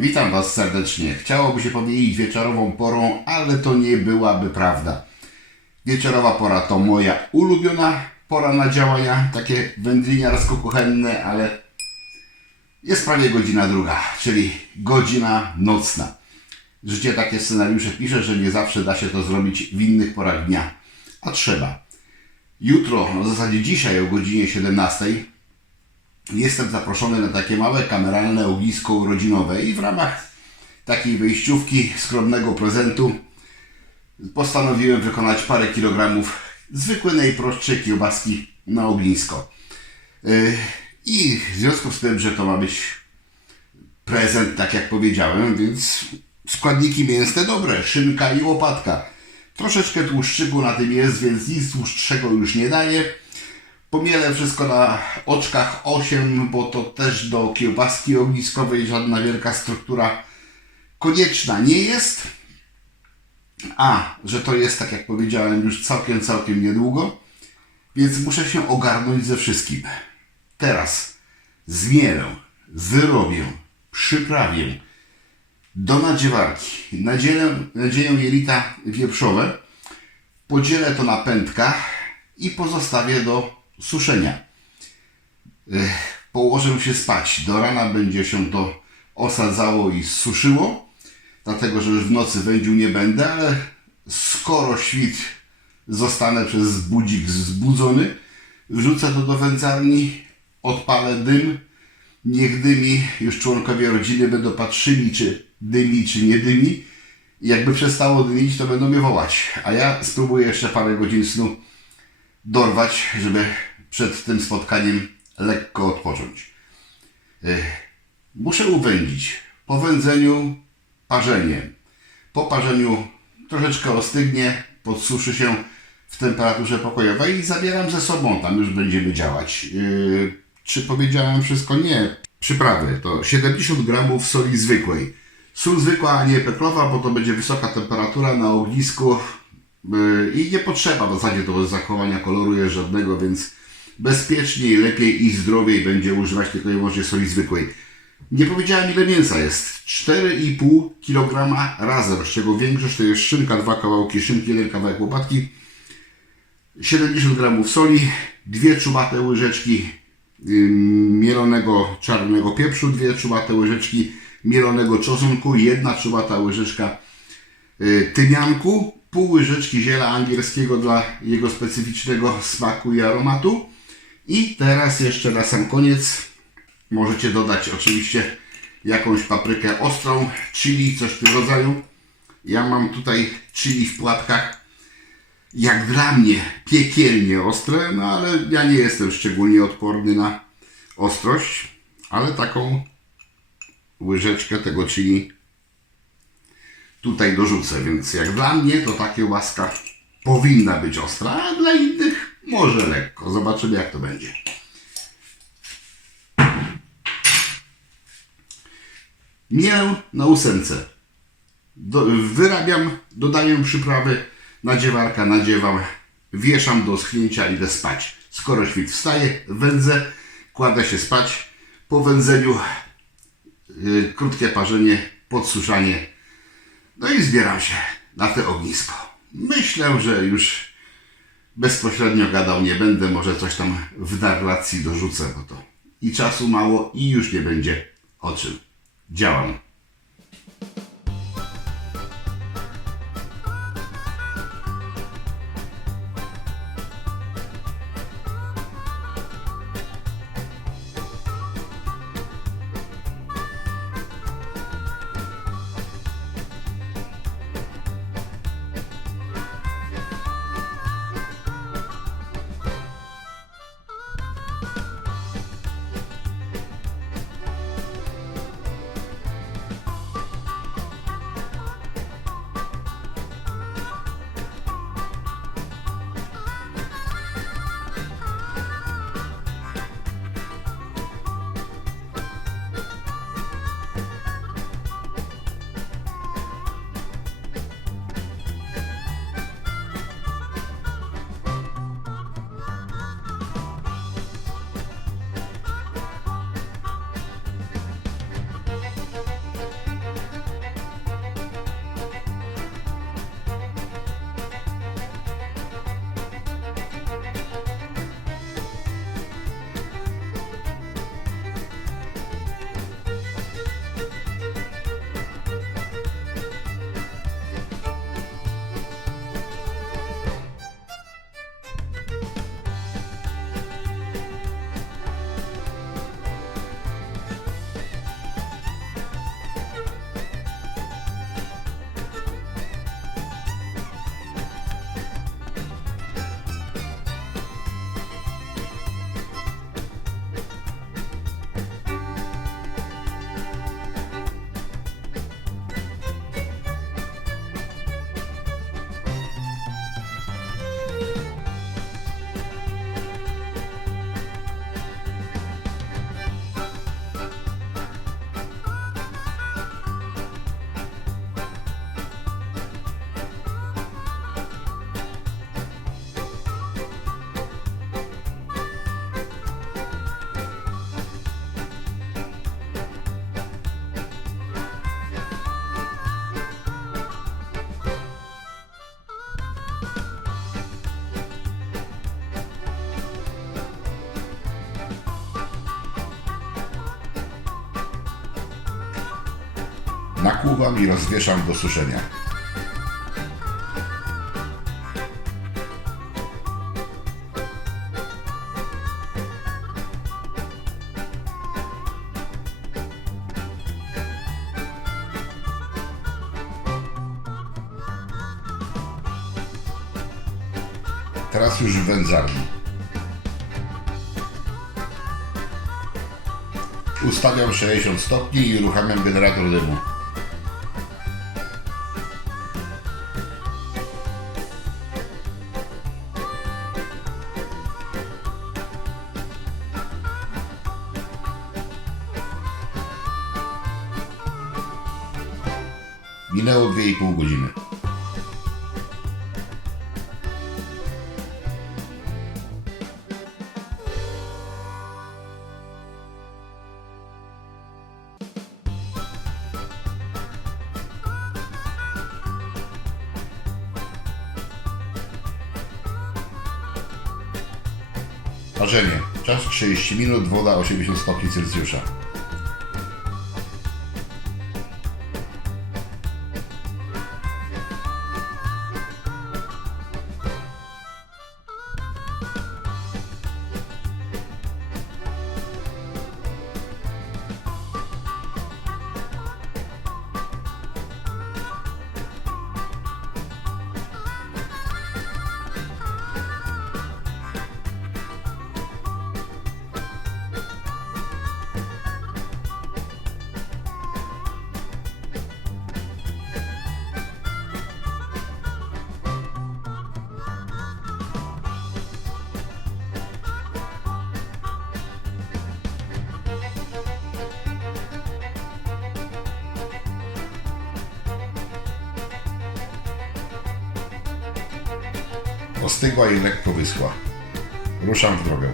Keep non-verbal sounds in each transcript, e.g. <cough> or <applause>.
Witam Was serdecznie. Chciałoby się powiedzieć wieczorową porą, ale to nie byłaby prawda. Wieczorowa pora to moja ulubiona pora na działania, takie wędliniarsko-kuchenne, ale jest prawie godzina druga, czyli godzina nocna. Życie takie scenariusze pisze, że nie zawsze da się to zrobić w innych porach dnia, a trzeba. Jutro, no w zasadzie dzisiaj o godzinie 17 jestem zaproszony na takie małe kameralne ognisko urodzinowe i w ramach takiej wejściówki, skromnego prezentu postanowiłem wykonać parę kilogramów zwykłej najprostszej kiełbaski na ognisko. Yy, I w związku z tym, że to ma być prezent, tak jak powiedziałem, więc składniki mięsne dobre, szynka i łopatka. Troszeczkę tłuszczyku na tym jest, więc nic tłuszczego już nie daję. Pomielę wszystko na oczkach 8, bo to też do kiełbaski ogniskowej żadna wielka struktura konieczna nie jest. A, że to jest, tak jak powiedziałem, już całkiem, całkiem niedługo, więc muszę się ogarnąć ze wszystkim. Teraz zmielę, wyrobię, przyprawię do nadziewarki. Nadzielę, nadzieję jelita wieprzowe, podzielę to na pętkach i pozostawię do suszenia. Położę się spać. Do rana będzie się to osadzało i suszyło, dlatego że już w nocy wędził nie będę, ale skoro świt zostanę przez budzik zbudzony, wrzucę to do wędzarni, odpalę dym, niech dymi, już członkowie rodziny będą patrzyli, czy dymi, czy nie dymi. I jakby przestało dymić, to będą mnie wołać. A ja spróbuję jeszcze parę godzin snu dorwać, żeby przed tym spotkaniem lekko odpocząć. Ech, Muszę uwędzić. Po wędzeniu parzenie. Po parzeniu troszeczkę ostygnie, podsuszy się w temperaturze pokojowej i zabieram ze sobą. Tam już będziemy działać. Yy, czy powiedziałem wszystko? Nie. Przyprawy to 70 gramów soli zwykłej. Sól zwykła, a nie peklowa, bo to będzie wysoka temperatura na ognisku yy, i nie potrzeba w zasadzie do zachowania koloru jest żadnego, więc bezpieczniej, lepiej i zdrowiej będzie używać tylko i wyłącznie soli zwykłej. Nie powiedziałem ile mięsa jest. 4,5 kg razem, z czego większość to jest szynka, dwa kawałki szynki, jeden kawałek łopatki, 70 g soli, dwie czubate łyżeczki mielonego czarnego pieprzu, dwie czubate łyżeczki mielonego czosnku, jedna czubata łyżeczka y, tymianku, pół łyżeczki ziela angielskiego dla jego specyficznego smaku i aromatu. I teraz jeszcze na sam koniec możecie dodać oczywiście jakąś paprykę ostrą, chili, coś w tym rodzaju. Ja mam tutaj chili w płatkach, jak dla mnie piekielnie ostre, no ale ja nie jestem szczególnie odporny na ostrość, ale taką łyżeczkę tego chili tutaj dorzucę, więc jak dla mnie to ta kiełbaska powinna być ostra, a dla innych może lekko. Zobaczymy jak to będzie. Mię na ósemce. Do, wyrabiam, dodaję przyprawy, nadziewarka nadziewam, wieszam do schnięcia, idę spać. Skoro świt wstaje, wędzę, kładę się spać. Po wędzeniu yy, krótkie parzenie, podsuszanie. No i zbieram się na te ognisko. Myślę, że już bezpośrednio gadał nie będę, może coś tam w narracji dorzucę, bo to i czasu mało i już nie będzie o czym. Działam. Nakłuwam i rozwieszam do suszenia. Teraz już wędzarni. Ustawiam 60 stopni i uruchamiam generator dymu. Minęło 2,5 godziny. Parzenie. Czas 30 minut, woda 80 stopni Celsjusza. Ostygła i lekko wyschła. Ruszam w drogę.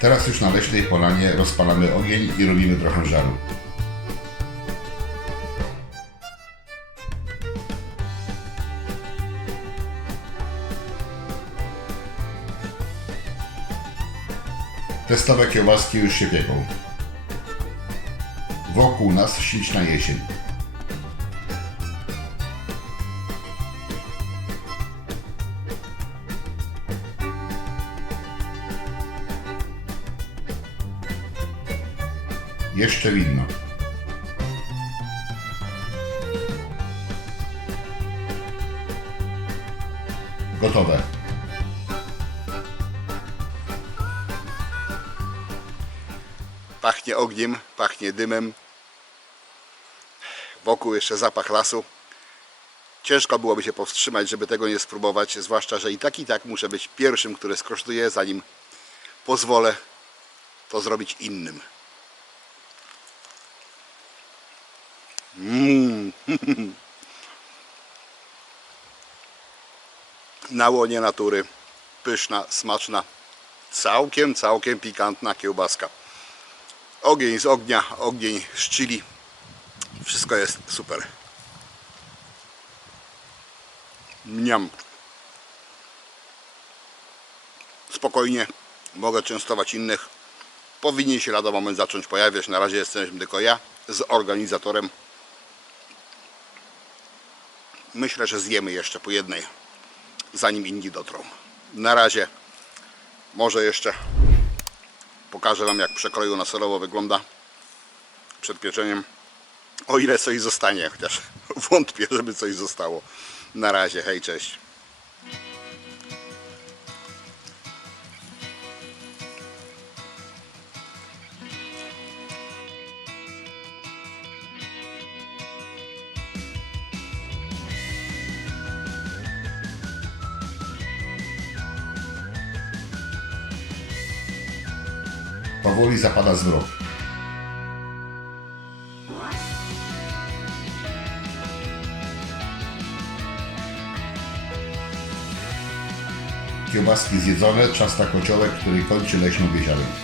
Teraz już na leśnej polanie rozpalamy ogień i robimy trochę żaru. Testowe kiełbaski już się pieką. Wokół nas śliczna jesień. Jeszcze winno. Gotowe. Pachnie ogniem, pachnie dymem. Wokół jeszcze zapach lasu. Ciężko byłoby się powstrzymać, żeby tego nie spróbować, zwłaszcza, że i tak i tak muszę być pierwszym, który skosztuje, zanim pozwolę to zrobić innym. Mm. <laughs> Na łonie natury. Pyszna, smaczna, całkiem, całkiem pikantna kiełbaska. Ogień z ognia, ogień z chili. Wszystko jest super. Mniam. Spokojnie mogę częstować innych. Powinien się lada moment zacząć pojawiać. Na razie jestem tylko ja z organizatorem. Myślę, że zjemy jeszcze po jednej, zanim inni dotrą. Na razie może jeszcze pokażę Wam, jak przekroju na serowo wygląda przed pieczeniem. O ile coś zostanie, chociaż <laughs> wątpię, żeby coś zostało. Na razie, hej, cześć. Powoli zapada zmrok. Kiełbaski zjedzone, czas na kociołek, który kończy leśną biesiadę.